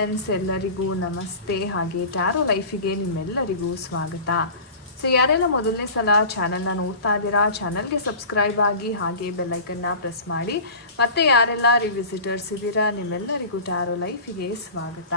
Friends, ಎಲ್ಲರಿಗೂ ನಮಸ್ತೆ. ಹಾಗೆ ಟ್ಯಾರೋ ಲೈಫಿಗೆ ನಿಮ್ಮೆಲ್ಲರಿಗೂ ಸ್ವಾಗತ. ಸೊ ಯಾರೆಲ್ಲ ಮೊದಲನೇ ಸಲ ಚಾನಲ್ನ ನೋಡ್ತಾ ಇದ್ದೀರಾ, ಚಾನಲ್ಗೆ ಸಬ್ಸ್ಕ್ರೈಬ್ ಆಗಿ ಹಾಗೆ ಬೆಲ್ಲೈಕನ್ನ ಪ್ರೆಸ್ ಮಾಡಿ. ಮತ್ತೆ ಯಾರೆಲ್ಲ ರಿವಿಸಿಟರ್ಸ್ ಇದ್ದೀರಾ, ನಿಮ್ಮೆಲ್ಲರಿಗೂ ಟ್ಯಾರೋ ಲೈಫಿಗೆ ಸ್ವಾಗತ.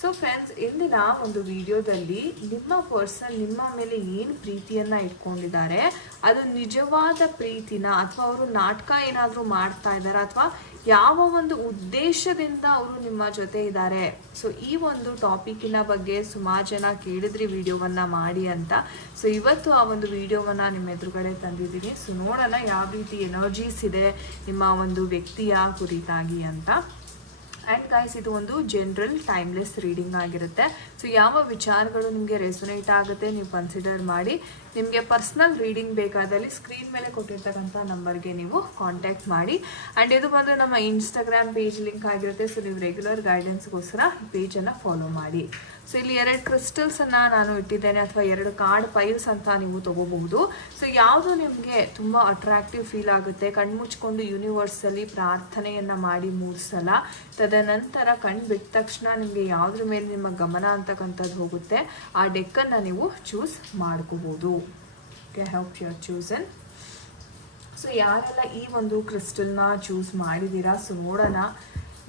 ಸೊ ಫ್ರೆಂಡ್ಸ್, ಇಂದಿನ ಒಂದು ವಿಡಿಯೋದಲ್ಲಿ ನಿಮ್ಮ ಪರ್ಸನ್ ನಿಮ್ಮ ಮೇಲೆ ಏನು ಪ್ರೀತಿಯನ್ನು ಇಟ್ಕೊಂಡಿದ್ದಾರೆ, ಅದು ನಿಜವಾದ ಪ್ರೀತಿನ ಅಥವಾ ಅವರು ನಾಟಕ ಏನಾದರೂ ಮಾಡ್ತಾ ಇದ್ದಾರೆ ಅಥವಾ ಯಾವ ಒಂದು ಉದ್ದೇಶದಿಂದ ಅವರು ನಿಮ್ಮ ಜೊತೆ ಇದ್ದಾರೆ. ಸೊ ಈ ಒಂದು ಟಾಪಿಕ್ಕಿನ ಬಗ್ಗೆ ಸುಮಾರು ಜನ ಕೇಳಿದ್ರಿ ವಿಡಿಯೋವನ್ನು ಮಾಡಿ ಅಂತ. ಸೊ ಇವತ್ತು ಆ ಒಂದು ವಿಡಿಯೋವನ್ನು ನಿಮ್ಮ ಎದುರುಗಡೆ ತಂದಿದ್ದೀನಿ. ಸೊ ನೋಡೋಣ ಯಾವ ರೀತಿ ಎನರ್ಜೀಸ್ ಇದೆ ನಿಮ್ಮ ಒಂದು ವ್ಯಕ್ತಿಯ ಕುರಿತಾಗಿ ಅಂತ. ಆ್ಯಂಡ್ ಗೈಸ್, ಇದು ಒಂದು ಜನರಲ್ ಟೈಮ್ಲೆಸ್ ರೀಡಿಂಗ್ ಆಗಿರುತ್ತೆ. ಸೊ ಯಾವ ವಿಚಾರಗಳು ನಿಮಗೆ ರೆಸೊನೇಟ್ ಆಗುತ್ತೆ ನೀವು ಕನ್ಸಿಡರ್ ಮಾಡಿ. ನಿಮಗೆ ಪರ್ಸ್ನಲ್ ರೀಡಿಂಗ್ ಬೇಕಾದಲ್ಲಿ ಸ್ಕ್ರೀನ್ ಮೇಲೆ ಕೊಟ್ಟಿರ್ತಕ್ಕಂಥ ನಂಬರ್ಗೆ ನೀವು ಕಾಂಟ್ಯಾಕ್ಟ್ ಮಾಡಿ. ಆ್ಯಂಡ್ ಇದು ಬಂದು ನಮ್ಮ ಇನ್ಸ್ಟಾಗ್ರಾಮ್ ಪೇಜ್ ಲಿಂಕ್ ಆಗಿರುತ್ತೆ. ಸೊ ನೀವು ರೆಗ್ಯುಲರ್ ಗೈಡೆನ್ಸ್ಗೋಸ್ಕರ ಈ ಪೇಜನ್ನು ಫಾಲೋ ಮಾಡಿ. ಸೊ ಇಲ್ಲಿ 2 ಕ್ರಿಸ್ಟಲ್ಸನ್ನು ನಾನು ಇಟ್ಟಿದ್ದೇನೆ, ಅಥವಾ 2 ಕಾರ್ಡ್ ಪೈಲ್ಸ್ ಅಂತ ನೀವು ತೊಗೋಬಹುದು. ಸೊ ಯಾವುದು ನಿಮಗೆ ತುಂಬ ಅಟ್ರಾಕ್ಟಿವ್ ಫೀಲ್ ಆಗುತ್ತೆ, ಕಣ್ಮುಚ್ಕೊಂಡು ಯೂನಿವರ್ಸಲ್ಲಿ ಪ್ರಾರ್ಥನೆಯನ್ನು ಮಾಡಿ 3 ಸಲ, ತದನಂತರ ಕಣ್ಣು ಬಿಟ್ಟ ತಕ್ಷಣ ನಿಮಗೆ ಯಾವುದ್ರ ಮೇಲೆ ನಿಮ್ಮ ಗಮನ ಅಂತಕ್ಕಂಥದ್ದು ಹೋಗುತ್ತೆ, ಆ ಡೆಕ್ಕನ್ನು ನೀವು ಚೂಸ್ ಮಾಡ್ಕೋಬೋದು. Okay, help your chosen. So ಯಾರೆಲ್ಲ ಈ ಒಂದು ಕ್ರಿಸ್ಟಲ್ನ ಚೂಸ್ ಮಾಡಿದ್ದೀರಾ, ಸೊ ನೋಡೋಣ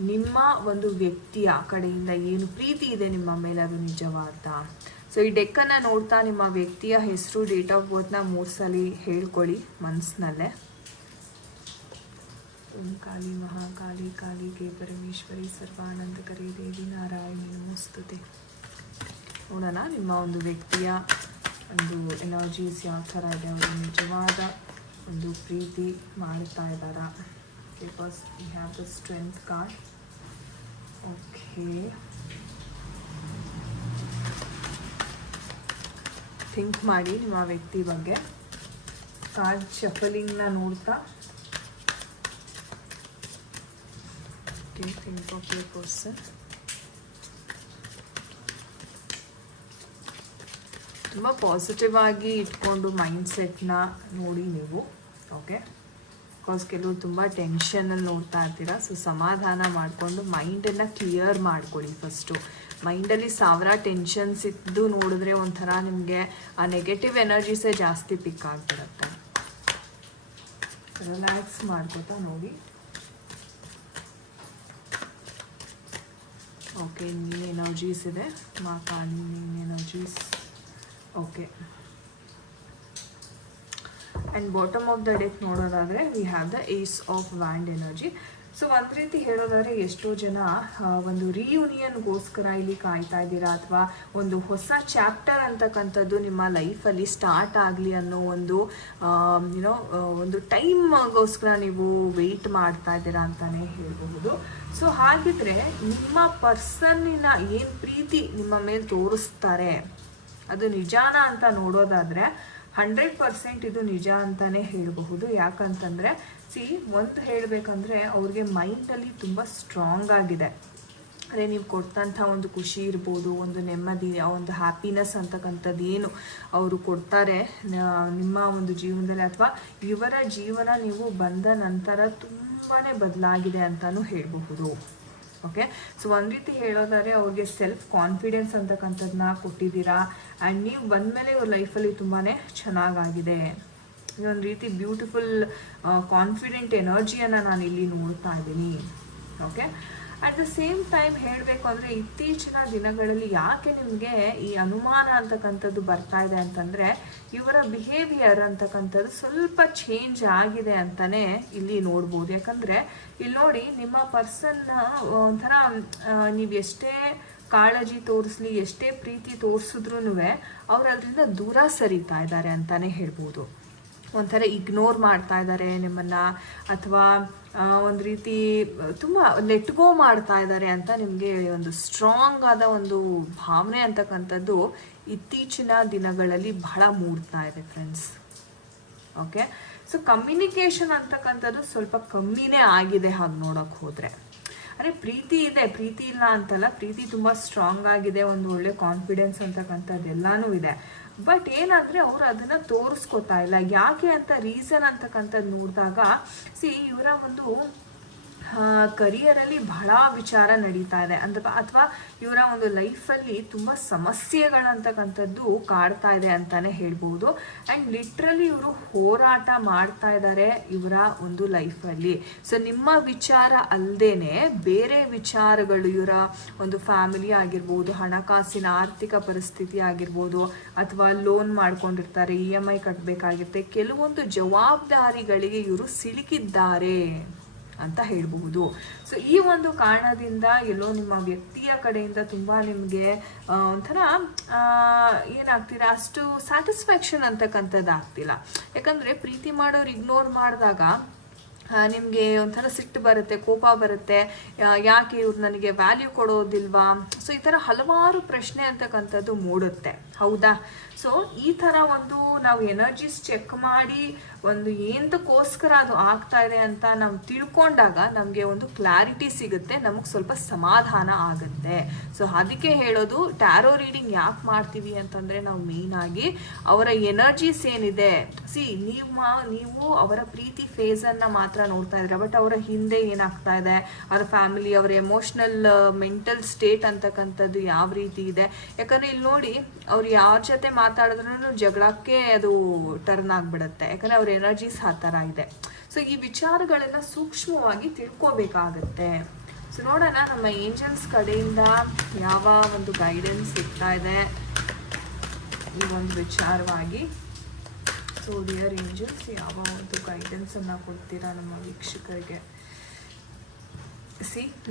ನಿಮ್ಮ ಒಂದು ವ್ಯಕ್ತಿಯ ಕಡೆಯಿಂದ ಏನು ಪ್ರೀತಿ ಇದೆ ನಿಮ್ಮ ಮೇಲೆ, ಅದು ನಿಜವಾದ. ಸೊ ಈ ಡೆಕ್ಕನ್ನು ನೋಡ್ತಾ ನಿಮ್ಮ ವ್ಯಕ್ತಿಯ ಹೆಸರು, ಡೇಟ್ ಆಫ್ ಬರ್ತ್ನ 3 ಸಲ ಹೇಳ್ಕೊಳ್ಳಿ ಮನಸ್ಸಿನಲ್ಲೇ. ಓಂ ಕಾಳಿ ಮಹಾಕಾಳಿ ಕಾಳಿಗೆ ಪರಮೇಶ್ವರಿ ಸರ್ವಾನಂದಕರಿ ದೇವಿ ನಾರಾಯಣಿ ನಮಸ್ತುತೆ. ನೋಡೋಣ ನಿಮ್ಮ ಒಂದು ವ್ಯಕ್ತಿಯ ಒಂದು ಎನರ್ಜೀಸ್ ಯಾವ ಥರ ಇದೆ, ಅವರು ನಿಜವಾದ ಒಂದು ಪ್ರೀತಿ ಮಾಡ್ತಾ ಇದ್ದಾರಾ. Because we have the strength card. Okay, think ಮಾಡಿ ನಿಮ್ಮ ವ್ಯಕ್ತಿ ಬಗ್ಗೆ. ಕಾರ್ಡ್ ಶಫಲಿಂಗ್ನ ನೋಡ್ತಾ ಥಿಂಕ್ ಆಫ್ ಯುವರ್ ಪರ್ಸನ್. ತುಂಬ ಪಾಸಿಟಿವ್ ಆಗಿ ಇಟ್ಕೊಂಡು ಮೈಂಡ್ ಸೆಟ್ನ ನೋಡಿ ನೀವು. ಓಕೆ, ಬಿಕಾಸ್ ಕೆಲವರು ತುಂಬ ಟೆನ್ಷನಲ್ಲಿ ನೋಡ್ತಾ ಇರ್ತೀರಾ. ಸೊ ಸಮಾಧಾನ ಮಾಡಿಕೊಂಡು ಮೈಂಡನ್ನು ಕ್ಲಿಯರ್ ಮಾಡ್ಕೊಳ್ಳಿ. ಫಸ್ಟು ಮೈಂಡಲ್ಲಿ 1000 ಟೆನ್ಷನ್ಸ್ ಇದ್ದು ನೋಡಿದ್ರೆ ಒಂಥರ ನಿಮಗೆ ಆ ನೆಗೆಟಿವ್ ಎನರ್ಜೀಸೇ ಜಾಸ್ತಿ ಪಿಕ್ ಆಗಿಬಿಡುತ್ತೆ. ರಿಲ್ಯಾಕ್ಸ್ ಮಾಡ್ಕೋತಾ ನೋಡಿ. ಓಕೆ, ನೀನು ಎನರ್ಜೀಸ್ ಇದೆ ಮಾತಾಡಿ, ನೀನು energies. Okay, and bottom of the deck ನೋಡೋದಾದರೆ we have the ace of wand energy. So ಒಂದು ರೀತಿ ಹೇಳೋದಾದರೆ ಎಷ್ಟೋ ಜನ ಒಂದು ರಿಯೂನಿಯನ್ಗೋಸ್ಕರ ಇಲ್ಲಿ ಕಾಯ್ತಾ ಇದ್ದೀರಾ, ಅಥವಾ ಒಂದು ಹೊಸ ಚಾಪ್ಟರ್ ಅಂತಕ್ಕಂಥದ್ದು ನಿಮ್ಮ ಲೈಫಲ್ಲಿ ಸ್ಟಾರ್ಟ್ ಆಗಲಿ ಅನ್ನೋ ಒಂದು ಒಂದು ಟೈಮ್ಗೋಸ್ಕರ ನೀವು ವೆಯ್ಟ್ ಮಾಡ್ತಾ ಇದ್ದೀರಾ ಅಂತಲೇ ಹೇಳಬಹುದು. ಸೊ ಹಾಗಿದ್ರೆ ನಿಮ್ಮ ಪರ್ಸನ್ನಿನ ಏನು ಪ್ರೀತಿ ನಿಮ್ಮ ಮೇಲೆ ತೋರಿಸ್ತಾರೆ ಅದು ನಿಜಾನ ಅಂತ ನೋಡೋದಾದರೆ 100% ಇದು ನಿಜ ಅಂತಲೇ ಹೇಳಬಹುದು. ಯಾಕಂತಂದರೆ ಒಂದು ಹೇಳಬೇಕಂದ್ರೆ ಅವ್ರಿಗೆ ಮೈಂಡಲ್ಲಿ ತುಂಬ ಸ್ಟ್ರಾಂಗ್ ಆಗಿದೆ. ಅದೇ ನೀವು ಕೊಡ್ತಂಥ ಒಂದು ಖುಷಿ ಇರ್ಬೋದು, ಒಂದು ನೆಮ್ಮದಿ, ಒಂದು ಹ್ಯಾಪಿನೆಸ್ ಅಂತಕ್ಕಂಥದ್ದು ಏನು ಅವರು ಕೊಡ್ತಾರೆ ನಿಮ್ಮ ಒಂದು ಜೀವನದಲ್ಲಿ, ಅಥವಾ ಇವರ ಜೀವನ ನೀವು ಬಂದ ನಂತರ ತುಂಬಾ ಬದಲಾಗಿದೆ ಅಂತಲೂ ಹೇಳಬಹುದು. ಓಕೆ, ಸೊ ಒಂದು ರೀತಿ ಹೇಳೋದಾದ್ರೆ ಅವ್ರಿಗೆ ಸೆಲ್ಫ್ ಕಾನ್ಫಿಡೆನ್ಸ್ ಅಂತಕ್ಕಂಥದ್ದನ್ನ ಕೊಟ್ಟಿದ್ದೀರಾ. ಆ್ಯಂಡ್ ನೀವು ಬಂದಮೇಲೆ ಇವ್ರ ಲೈಫಲ್ಲಿ ತುಂಬಾ ಚೆನ್ನಾಗಾಗಿದೆ. ಇದೊಂದು ರೀತಿ ಬ್ಯೂಟಿಫುಲ್ ಕಾನ್ಫಿಡೆಂಟ್ ಎನರ್ಜಿಯನ್ನು ನಾನು ಇಲ್ಲಿ ನೋಡ್ತಾ ಇದ್ದೀನಿ. Okay, at the same time ಹೇಳಬೇಕು ಅಂದರೆ ಇತ್ತೀಚಿನ ದಿನಗಳಲ್ಲಿ ಯಾಕೆ ನಿಮಗೆ ಈ ಅನುಮಾನ ಅಂತಕ್ಕಂಥದ್ದು ಬರ್ತಾ ಇದೆ ಅಂತಂದರೆ, ಇವರ ಬಿಹೇವಿಯರ್ ಅಂತಕ್ಕಂಥದ್ದು ಸ್ವಲ್ಪ ಚೇಂಜ್ ಆಗಿದೆ ಅಂತಲೇ ಇಲ್ಲಿ ನೋಡ್ಬೋದು. ಯಾಕಂದರೆ ಇಲ್ಲಿ ನೋಡಿ, ನಿಮ್ಮ ಪರ್ಸನ್ನ ಒಂಥರ ನೀವು ಎಷ್ಟೇ ಕಾಳಜಿ ತೋರಿಸ್ಲಿ, ಎಷ್ಟೇ ಪ್ರೀತಿ ತೋರಿಸಿದ್ರೂ ಅವ್ರು ಅದರಿಂದ ದೂರ ಸರಿತಾ ಇದ್ದಾರೆ ಅಂತಲೇ ಹೇಳ್ಬೋದು. ಒಂಥರ ಇಗ್ನೋರ್ ಮಾಡ್ತಾ ಇದ್ದಾರೆ ನಿಮ್ಮನ್ನು, ಅಥವಾ ಒಂದು ರೀತಿ ತುಂಬ ಲೆಟ್ಗೋ ಮಾಡ್ತಾ ಇದ್ದಾರೆ ಅಂತ ನಿಮಗೆ ಒಂದು ಸ್ಟ್ರಾಂಗ್ ಆದ ಒಂದು ಭಾವನೆ ಅಂತಕ್ಕಂಥದ್ದು ಇತ್ತೀಚಿನ ದಿನಗಳಲ್ಲಿ ಬಹಳ ಮೂಡ್ತಾ ಇದೆ ಫ್ರೆಂಡ್ಸ್. ಓಕೆ, ಸೊ ಕಮ್ಯುನಿಕೇಷನ್ ಅಂತಕ್ಕಂಥದ್ದು ಸ್ವಲ್ಪ ಕಮ್ಮಿನೇ ಆಗಿದೆ ಹಾಗೆ ನೋಡೋಕೆ ಹೋದರೆ. ಅಂದರೆ ಪ್ರೀತಿ ಇದೆ, ಪ್ರೀತಿ ಇಲ್ಲ ಅಂತಲ್ಲ, ಪ್ರೀತಿ ತುಂಬ ಸ್ಟ್ರಾಂಗ್ ಆಗಿದೆ, ಒಂದು ಒಳ್ಳೆ ಕಾನ್ಫಿಡೆನ್ಸ್ ಅಂತಕ್ಕಂಥದ್ದು ಎಲ್ಲನೂ ಇದೆ. ಬಟ್ ಏನಂದರೆ ಅವರು ಅದನ್ನು ತೋರಿಸ್ಕೊತಾ ಇಲ್ಲ. ಯಾಕೆ ಅಂತ ರೀಸನ್ ಅಂತಕ್ಕಂಥದ್ದು ನೋಡಿದಾಗ ಇವರ ಒಂದು ಕರಿಯರಲ್ಲಿ ಬಹಳ ವಿಚಾರ ನಡೀತಾ ಇದೆ ಅಥವಾ ಇವರ ಒಂದು ಲೈಫಲ್ಲಿ ತುಂಬ ಸಮಸ್ಯೆಗಳಂತಕ್ಕಂಥದ್ದು ಕಾಡ್ತಾ ಇದೆ ಅಂತಾನೆ ಹೇಳ್ಬೋದು. ಆ್ಯಂಡ್ ಲಿಟ್ರಲಿ ಇವರು ಹೋರಾಟ ಮಾಡ್ತಾ ಇದ್ದಾರೆ ಇವರ ಒಂದು ಲೈಫಲ್ಲಿ. ಸೊ ನಿಮ್ಮ ವಿಚಾರ ಅಲ್ಲದೇನೆ ಬೇರೆ ವಿಚಾರಗಳು, ಇವರ ಒಂದು ಫ್ಯಾಮಿಲಿ ಆಗಿರ್ಬೋದು, ಹಣಕಾಸಿನ ಆರ್ಥಿಕ ಪರಿಸ್ಥಿತಿ ಆಗಿರ್ಬೋದು, ಅಥವಾ ಲೋನ್ ಮಾಡ್ಕೊಂಡಿರ್ತಾರೆ, EMI ಕಟ್ಟಬೇಕಾಗಿರುತ್ತೆ, ಕೆಲವೊಂದು ಜವಾಬ್ದಾರಿಗಳಿಗೆ ಇವರು ಸಿಲುಕಿದ್ದಾರೆ ಅಂತ ಹೇಳ್ಬಹುದು. ಸೊ ಈ ಒಂದು ಕಾರಣದಿಂದ ಎಲ್ಲೋ ನಿಮ್ಮ ವ್ಯಕ್ತಿಯ ಕಡೆಯಿಂದ ತುಂಬ ನಿಮಗೆ ಒಂಥರ ಏನಾಗ್ತೀರಾ, ಅಷ್ಟು ಸ್ಯಾಟಿಸ್ಫ್ಯಾಕ್ಷನ್ ಅಂತಕ್ಕಂಥದ್ದು ಆಗ್ತಿಲ್ಲ. ಯಾಕಂದರೆ ಪ್ರೀತಿ ಮಾಡೋರು ಇಗ್ನೋರ್ ಮಾಡಿದಾಗ ನಿಮಗೆ ಒಂಥರ ಸಿಟ್ಟು ಬರುತ್ತೆ, ಕೋಪ ಬರುತ್ತೆ, ಯಾಕೆ ಇವ್ರು ನನಗೆ ವ್ಯಾಲ್ಯೂ ಕೊಡೋದಿಲ್ವಾ, ಸೊ ಈ ಥರ ಹಲವಾರು ಪ್ರಶ್ನೆ ಅಂತಕ್ಕಂಥದ್ದು ಮೂಡುತ್ತೆ, ಹೌದಾ? ಸೊ ಈ ಥರ ಒಂದು ನಾವು ಎನರ್ಜೀಸ್ ಚೆಕ್ ಮಾಡಿ ಒಂದು ಏನಕ್ಕೋಸ್ಕರ ಅದು ಆಗ್ತಾ ಇದೆ ಅಂತ ನಾವು ತಿಳ್ಕೊಂಡಾಗ ನಮಗೆ ಒಂದು ಕ್ಲಾರಿಟಿ ಸಿಗುತ್ತೆ, ನಮಗೆ ಸ್ವಲ್ಪ ಸಮಾಧಾನ ಆಗುತ್ತೆ. ಸೊ ಅದಕ್ಕೆ ಹೇಳೋದು, ಟ್ಯಾರೋ ರೀಡಿಂಗ್ ಯಾಕೆ ಮಾಡ್ತೀವಿ ಅಂತಂದರೆ ನಾವು ಮೇಯ್ನಾಗಿ ಅವರ ಎನರ್ಜೀಸ್ ಏನಿದೆ, ನೀವು ಅವರ ಪ್ರೀತಿ ಫೇಸನ್ನು ಮಾತ್ರ ನೋಡ್ತಾ ಇದ್ದೀರಾ, ಬಟ್ ಅವರ ಹಿಂದೆ ಏನಾಗ್ತಾ ಇದೆ, ಅವರ ಫ್ಯಾಮಿಲಿ, ಅವರ ಎಮೋಷ್ನಲ್ ಮೆಂಟಲ್ ಸ್ಟೇಟ್ ಅಂತಕ್ಕಂಥದ್ದು ಯಾವ ರೀತಿ ಇದೆ. ಯಾಕಂದರೆ ಇಲ್ಲಿ ನೋಡಿ, ಅವ್ರು ಯಾರ ಜೊತೆ ಮಾತಾಡಿದ್ರೂ ಜಗಳಕ್ಕೆ ಅದು ಟರ್ನ್ ಆಗಿಬಿಡುತ್ತೆ, ಯಾಕಂದರೆ ಅವ್ರ ಎನರ್ಜೀಸ್ ಆ ಥರ ಇದೆ. ಸೊ ಈ ವಿಚಾರಗಳೆಲ್ಲ ಸೂಕ್ಷ್ಮವಾಗಿ ತಿಳ್ಕೋಬೇಕಾಗತ್ತೆ. ಸೊ ನೋಡೋಣ ನಮ್ಮ ಏಂಜಲ್ಸ್ ಕಡೆಯಿಂದ ಯಾವ ಒಂದು ಗೈಡೆನ್ಸ್ ಸಿಗ್ತಾ ಇದೆ ಈ ಒಂದು ವಿಚಾರವಾಗಿ. ಸೊ ಡಿಯರ್ ಏಂಜಲ್ಸ್, ಯಾವ ಒಂದು ಗೈಡೆನ್ಸನ್ನು ಕೊಡ್ತೀರಾ ನಮ್ಮ ವೀಕ್ಷಕರಿಗೆ?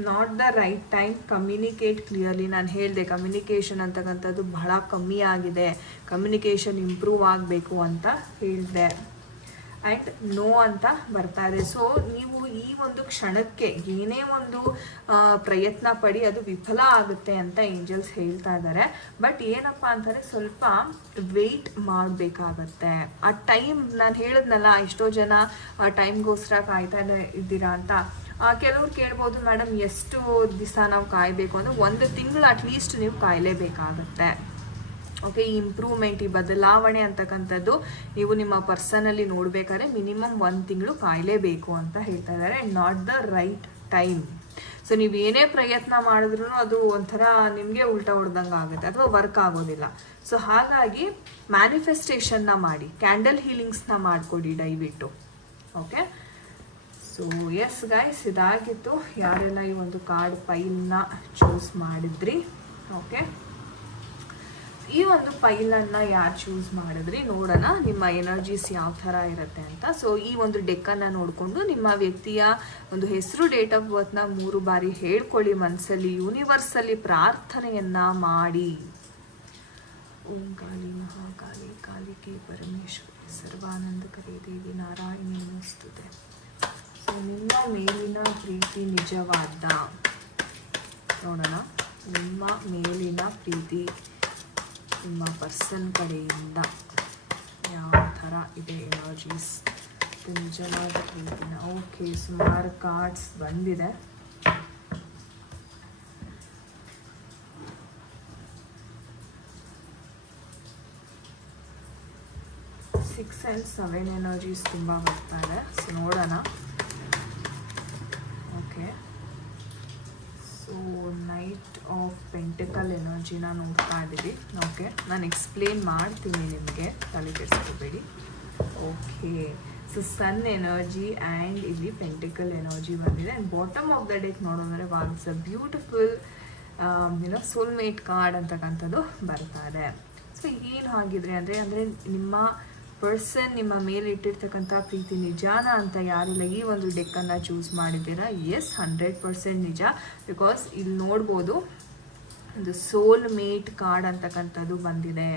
Not the right time, communicate clearly. ನಾನು ಹೇಳಿದೆ ಕಮ್ಯುನಿಕೇಷನ್ ಅಂತಕ್ಕಂಥದ್ದು ಬಹಳ ಕಮ್ಮಿ ಆಗಿದೆ, ಕಮ್ಯುನಿಕೇಷನ್ ಇಂಪ್ರೂವ್ ಆಗಬೇಕು ಅಂತ ಹೇಳಿದೆ. ಆ್ಯಂಡ್ ನೋ ಅಂತ ಬರ್ತಾ ಇದೆ. ಸೊ ನೀವು ಈ ಒಂದು ಕ್ಷಣಕ್ಕೆ ಏನೇ ಒಂದು ಪ್ರಯತ್ನ ಪಡಿ, ಅದು ವಿಫಲ ಆಗುತ್ತೆ ಅಂತ ಏಂಜಲ್ಸ್ ಹೇಳ್ತಾ ಇದ್ದಾರೆ. ಬಟ್ ಏನಪ್ಪ ಅಂತಾರೆ, ಸ್ವಲ್ಪ ವೆಯ್ಟ್ ಮಾಡಬೇಕಾಗತ್ತೆ. ಆ ಟೈಮ್, ನಾನು ಹೇಳಿದ್ನಲ್ಲ, ಎಷ್ಟೋ ಜನ ಆ ಟೈಮ್ಗೋಸ್ಕರ ಕಾಯ್ತಾ ಇದ್ದೀರಾ ಅಂತ. ಕೆಲವ್ರು ಕೇಳ್ಬೋದು, ಮೇಡಮ್ ಎಷ್ಟು ದಿವಸ ನಾವು ಕಾಯಬೇಕು ಅಂದರೆ 1 ತಿಂಗಳು ಅಟ್ಲೀಸ್ಟ್ ನೀವು ಕಾಯಲೇಬೇಕಾಗತ್ತೆ. ಓಕೆ, ಈ ಇಂಪ್ರೂವ್ಮೆಂಟ್, ಈ ಬದಲಾವಣೆ ಅಂತಕ್ಕಂಥದ್ದು ನೀವು ನಿಮ್ಮ ಪರ್ಸನಲ್ಲಿ ನೋಡಬೇಕಾದ್ರೆ ಮಿನಿಮಮ್ 1 ತಿಂಗಳು ಕಾಯಲೇಬೇಕು ಅಂತ ಹೇಳ್ತಾ ಇದ್ದಾರೆ. Not the right time. So ನೀವು ಏನೇ ಪ್ರಯತ್ನ ಮಾಡಿದ್ರೂ ಅದು ಒಂಥರ ನಿಮಗೆ ಉಲ್ಟಾ ಹೊಡೆದಂಗೆ ಆಗುತ್ತೆ ಅಥವಾ ವರ್ಕ್ ಆಗೋದಿಲ್ಲ. ಸೊ ಹಾಗಾಗಿ ಮ್ಯಾನಿಫೆಸ್ಟೇಷನ್ನ ಮಾಡಿ, ಕ್ಯಾಂಡಲ್ ಹೀಲಿಂಗ್ಸ್ನ ಮಾಡಿಕೊಡಿ ದಯವಿಟ್ಟು. ಓಕೆ, ಸೊ ಎಸ್ ಗೈಸ್, ಇದಾಗಿತ್ತು ಯಾರೆಲ್ಲ ಈ ಒಂದು ಕಾರ್ಡ್ ಪೈಲ್ನ ಚೂಸ್ ಮಾಡಿದ್ರಿ. ಓಕೆ, ಈ ಒಂದು ಪೈಲನ್ನು ಯಾರು ಚೂಸ್ ಮಾಡಿದ್ರಿ ನೋಡೋಣ ನಿಮ್ಮ ಎನರ್ಜೀಸ್ ಯಾವ ಥರ ಇರುತ್ತೆ ಅಂತ. ಸೊ ಈ ಒಂದು ಡೆಕ್ಕನ್ನು ನೋಡಿಕೊಂಡು ನಿಮ್ಮ ವ್ಯಕ್ತಿಯ ಒಂದು ಹೆಸರು, ಡೇಟ್ ಆಫ್ ಬರ್ತ್ನ 3 ಬಾರಿ ಹೇಳ್ಕೊಳ್ಳಿ ಮನಸ್ಸಲ್ಲಿ, ಯೂನಿವರ್ಸಲ್ಲಿ ಪ್ರಾರ್ಥನೆಯನ್ನು ಮಾಡಿ. ಓಂ ಕಾಳಿ ಮಹಾಕಾಳಿ ಕಾಲಿಕೆ ಪರಮೇಶ್ವರಿ ಸರ್ವಾನಂದಕರೇ ದೇವಿ ನಾರಾಯಣಿ ನಮಸ್ತುತೆ. ಸೊ ನಿಮ್ಮ ಮೇಲಿನ ಪ್ರೀತಿ ನಿಜವಾದ, ನೋಡೋಣ ನಿಮ್ಮ ಮೇಲಿನ ಪ್ರೀತಿ ನಿಮ್ಮ ಪರ್ಸನ್ ಕಡೆಯಿಂದ ಯಾವ ಥರ ಇದೆ ಎನರ್ಜೀಸ್, ನಿಜವಾದ ಪ್ರೀತಿನ. ಓಕೆ, ಸುಮಾರು ಕಾರ್ಡ್ಸ್ ಬಂದಿದೆ. ಸಿಕ್ಸ್ ಆ್ಯಂಡ್ 7 ಎನರ್ಜೀಸ್ ತುಂಬ ಬರ್ತಾ ಇದೆ. ಸೊ ನೋಡೋಣ. Okay, so knight of pentacle ಎನರ್ಜಿನ ನೋಡ್ತಾ ಇದ್ದೀವಿ. ಓಕೆ, ನಾನು ಎಕ್ಸ್ಪ್ಲೇನ್ ಮಾಡ್ತೀನಿ ನಿಮಗೆ, ತಲೆ ಕೆಡಿಸ್ಕೋಬೇಡಿ. Okay, so sun energy and ಇಲ್ಲಿ ಪೆಂಟಿಕಲ್ ಎನರ್ಜಿ ಬಂದಿದೆ. And bottom of the deck ನೋಡೋದ್ರೆ it's a beautiful soulmate card ಅಂತಕ್ಕಂಥದ್ದು ಬರ್ತಾ ಇದೆ. ಸೊ ಏನು ಆಗಿದ್ರೆ ಅಂದರೆ ನಿಮ್ಮ ಪರ್ಸನ್ ನಿಮ್ಮ ಮೇಲೆ ಇಟ್ಟಿರ್ತಕ್ಕಂಥ ಪ್ರೀತಿ ನಿಜಾನ ಅಂತ ಯಾರಿಲ್ಲ ಈ ಒಂದು ಡೆಕ್ಕನ್ನು ಚೂಸ್ ಮಾಡಿದ್ದೀರಾ. ಎಸ್, 100% ನಿಜ. ಬಿಕಾಸ್ ಇಲ್ಲಿ ನೋಡ್ಬೋದು ಒಂದು ಸೋಲ್ ಮೇಟ್ ಕಾರ್ಡ್ ಅಂತಕ್ಕಂಥದ್ದು ಬಂದಿದೆ.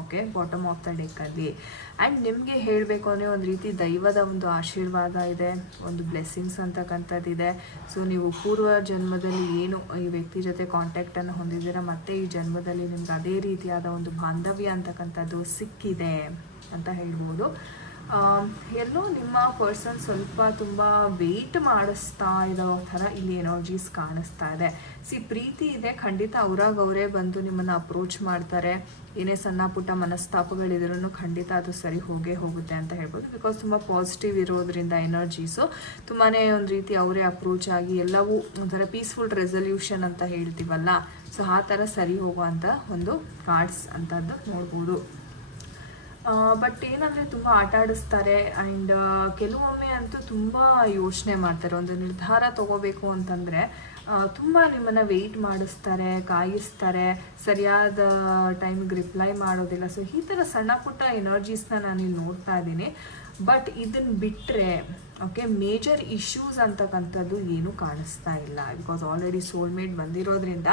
ಓಕೆ, ಬಾಟಮ್ ಆಫ್ ದ ಡೆಕ್ಕಲ್ಲಿ. ಆ್ಯಂಡ್ ನಿಮಗೆ ಹೇಳಬೇಕು ಅಂದರೆ ಒಂದು ರೀತಿ ದೈವದ ಒಂದು ಆಶೀರ್ವಾದ ಇದೆ, ಒಂದು ಬ್ಲೆಸ್ಸಿಂಗ್ಸ್ ಅಂತಕ್ಕಂಥದ್ದಿದೆ. ಸೊ ನೀವು ಪೂರ್ವ ಜನ್ಮದಲ್ಲಿ ಏನು ಈ ವ್ಯಕ್ತಿ ಜೊತೆ ಕಾಂಟ್ಯಾಕ್ಟನ್ನು ಹೊಂದಿದ್ದೀರಾ, ಮತ್ತು ಈ ಜನ್ಮದಲ್ಲಿ ನಿಮ್ಗೆ ಅದೇ ರೀತಿಯಾದ ಒಂದು ಬಾಂಧವ್ಯ ಅಂತಕ್ಕಂಥದ್ದು ಸಿಕ್ಕಿದೆ ಅಂತ ಹೇಳ್ಬೋದು. ಎಲ್ಲೋ ನಿಮ್ಮ ಪರ್ಸನ್ ಸ್ವಲ್ಪ ತುಂಬ ವೆಯ್ಟ್ ಮಾಡಿಸ್ತಾ ಇರೋ ಥರ ಇಲ್ಲಿ ಎನರ್ಜೀಸ್ ಕಾಣಿಸ್ತಾ ಇದೆ. ಪ್ರೀತಿ ಇದೆ, ಖಂಡಿತ ಅವರೇ ಬಂದು ನಿಮ್ಮನ್ನು ಅಪ್ರೋಚ್ ಮಾಡ್ತಾರೆ. ಏನೇ ಸಣ್ಣ ಪುಟ್ಟ ಮನಸ್ತಾಪಗಳಿದ್ರೂ ಖಂಡಿತ ಅದು ಸರಿ ಹೋಗುತ್ತೆ ಅಂತ ಹೇಳ್ಬೋದು. ಬಿಕಾಸ್ ತುಂಬ ಪಾಸಿಟಿವ್ ಇರೋದ್ರಿಂದ ಎನರ್ಜೀಸು ತುಂಬಾ ಒಂದು ರೀತಿ ಅವರೇ ಅಪ್ರೋಚ್ ಆಗಿ ಎಲ್ಲವೂ ಒಂಥರ ಪೀಸ್ಫುಲ್ ರೆಸಲ್ಯೂಷನ್ ಅಂತ ಹೇಳ್ತೀವಲ್ಲ, ಸೊ ಆ ಥರ ಸರಿ ಹೋಗುವಂಥ ಒಂದು ಕಾರ್ಡ್ಸ್ ಅಂಥದ್ದು ನೋಡ್ಬೋದು. ಬಟ್ ಏನಂದರೆ ತುಂಬ ಆಟ ಆಡಿಸ್ತಾರೆ ಆ್ಯಂಡ್ ಕೆಲವೊಮ್ಮೆ ಅಂತೂ ತುಂಬ ಯೋಚನೆ ಮಾಡ್ತಾರೆ. ಒಂದು ನಿರ್ಧಾರ ತಗೋಬೇಕು ಅಂತಂದರೆ ತುಂಬ ನಿಮ್ಮನ್ನು ವೆಯ್ಟ್ ಮಾಡಿಸ್ತಾರೆ, ಕಾಯಿಸ್ತಾರೆ, ಸರಿಯಾದ ಟೈಮಿಗೆ ರಿಪ್ಲೈ ಮಾಡೋದಿಲ್ಲ. ಸೊ ಈ ಥರ ಸಣ್ಣ ಪುಟ್ಟ ಎನರ್ಜೀಸ್ನ ನಾನಿಲ್ಲಿ ನೋಡ್ತಾ ಇದ್ದೀನಿ. ಬಟ್ ಇದನ್ನು ಬಿಟ್ಟರೆ ಓಕೆ, ಮೇಜರ್ ಇಶ್ಯೂಸ್ ಅಂತಕ್ಕಂಥದ್ದು ಏನೂ ಕಾಣಿಸ್ತಾ ಇಲ್ಲ. ಬಿಕಾಸ್ ಆಲ್ರೆಡಿ ಸೋಲ್ಮೇಟ್ ಬಂದಿರೋದ್ರಿಂದ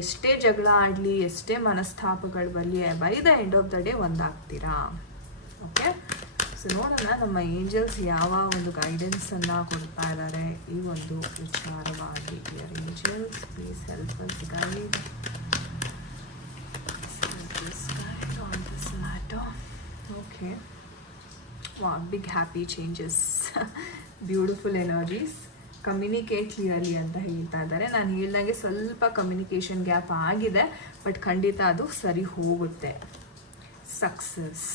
ಎಷ್ಟೇ ಜಗಳ ಆಡಲಿ, ಎಷ್ಟೇ ಮನಸ್ತಾಪಗಳು ಬರಲಿ, by the end of the day ಒಂದಾಗ್ತೀರಾ. ಓಕೆ, ಸೊ ನೋಡೋಣ ನಮ್ಮ ಏಂಜಲ್ಸ್ ಯಾವ ಒಂದು ಗೈಡೆನ್ಸನ್ನು ಕೊಡ್ತಾ ಇದ್ದಾರೆ ಈ ಒಂದು ವಿಚಾರವಾಗಿ. Dear angels, please help us guide on this matter. Okay, big happy changes, beautiful energies, communicate clearly ಅಂತ ಹೇಳ್ತಾ ಇದ್ದಾರೆ. ನಾನು ಹೇಳ್ದಂಗೆ ಸ್ವಲ್ಪ ಕಮ್ಯುನಿಕೇಷನ್ ಗ್ಯಾಪ್ ಆಗಿದೆ, ಬಟ್ ಖಂಡಿತ ಅದು ಸರಿ ಹೋಗುತ್ತೆ. ಸಕ್ಸಸ್,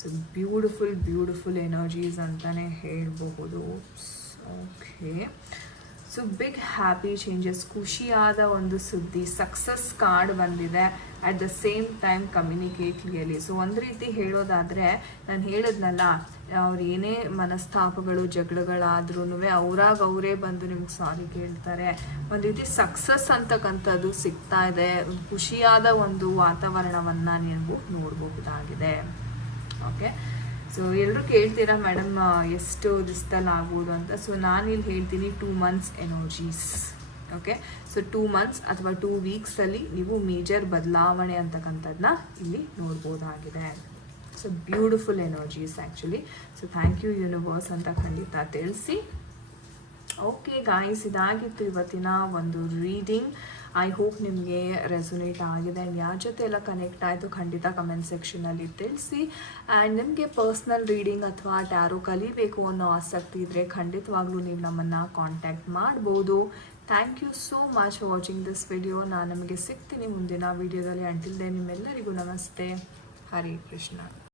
ಸೊ ಬ್ಯೂಟಿಫುಲ್ ಎನರ್ಜೀಸ್ ಅಂತಲೇ ಹೇಳಬಹುದು. Okay, so big happy changes, ಖುಷಿಯಾದ ಒಂದು ಸುದ್ದಿ, ಸಕ್ಸಸ್ ಕಾರ್ಡ್ ಬಂದಿದೆ. At the same time communicate clearly. So ಒಂದು ರೀತಿ ಹೇಳೋದಾದರೆ, ನಾನು ಹೇಳಿದ್ನಲ್ಲ, ಅವ್ರು ಏನೇ ಮನಸ್ತಾಪಗಳು ಜಗಳಗಳಾದ್ರೂ ಅವರೇ ಬಂದು ನಿಮ್ಗೆ ಸಾರಿ ಕೇಳ್ತಾರೆ. ಒಂದು ರೀತಿ ಸಕ್ಸಸ್ ಅಂತಕ್ಕಂಥದ್ದು ಸಿಗ್ತಾ ಇದೆ. ಖುಷಿಯಾದ ಒಂದು ವಾತಾವರಣವನ್ನು ನೀವು ನೋಡಬಹುದಾಗಿದೆ. ಓಕೆ, ಸೊ ಎಲ್ಲರೂ ಕೇಳ್ತೀರಾ ಮೇಡಮ್ ಎಷ್ಟು ದಿವಸದಲ್ಲಿ ಆಗ್ಬೋದು ಅಂತ. ಸೊ ನಾನಿಲ್ಲಿ ಹೇಳ್ತೀನಿ 2 months energies. Okay, so 2 months ಅಥವಾ 2 weeksಲ್ಲಿ ನೀವು ಮೇಜರ್ ಬದಲಾವಣೆ ಅಂತಕ್ಕಂಥದ್ದನ್ನ ಇಲ್ಲಿ ನೋಡ್ಬೋದಾಗಿದೆ. So beautiful energies actually. So thank you universe ಅಂತ ಖಂಡಿತ ತಿಳಿಸಿ. ಓಕೆ ಗಾಯ್ಸ್, ಇದಾಗಿತ್ತು ಇವತ್ತಿನ ಒಂದು ರೀಡಿಂಗ್. ಐ ಹೋಪ್ ನಿಮಗೆ ರೆಸೊನೇಟ್ ಆಗಿದೆ ಆ್ಯಂಡ್ ಯಾರ ಜೊತೆ ಎಲ್ಲ ಕನೆಕ್ಟ್ ಆಯಿತು ಖಂಡಿತ ಕಮೆಂಟ್ ಸೆಕ್ಷನಲ್ಲಿ ತಿಳಿಸಿ. ಆ್ಯಂಡ್ ನಿಮಗೆ ಪರ್ಸ್ನಲ್ ರೀಡಿಂಗ್ ಅಥವಾ ಟ್ಯಾರೋ ಕಲಿಬೇಕು ಅನ್ನೋ ಆಸಕ್ತಿ ಇದ್ದರೆ ಖಂಡಿತವಾಗ್ಲೂ ನೀವು ನಮ್ಮನ್ನು ಕಾಂಟ್ಯಾಕ್ಟ್ ಮಾಡ್ಬೋದು. Thank you so much for watching this video. ನಾನು ನಿಮಗೆ ಸಿಗ್ತೀನಿ ಮುಂದಿನ ವಿಡಿಯೋದಲ್ಲಿ. ಅಂಟಿಲ್ ದೆನ್ ನಿಮ್ಮೆಲ್ಲರಿಗೂ ನಮಸ್ತೆ, ಹರೇ ಕೃಷ್ಣ.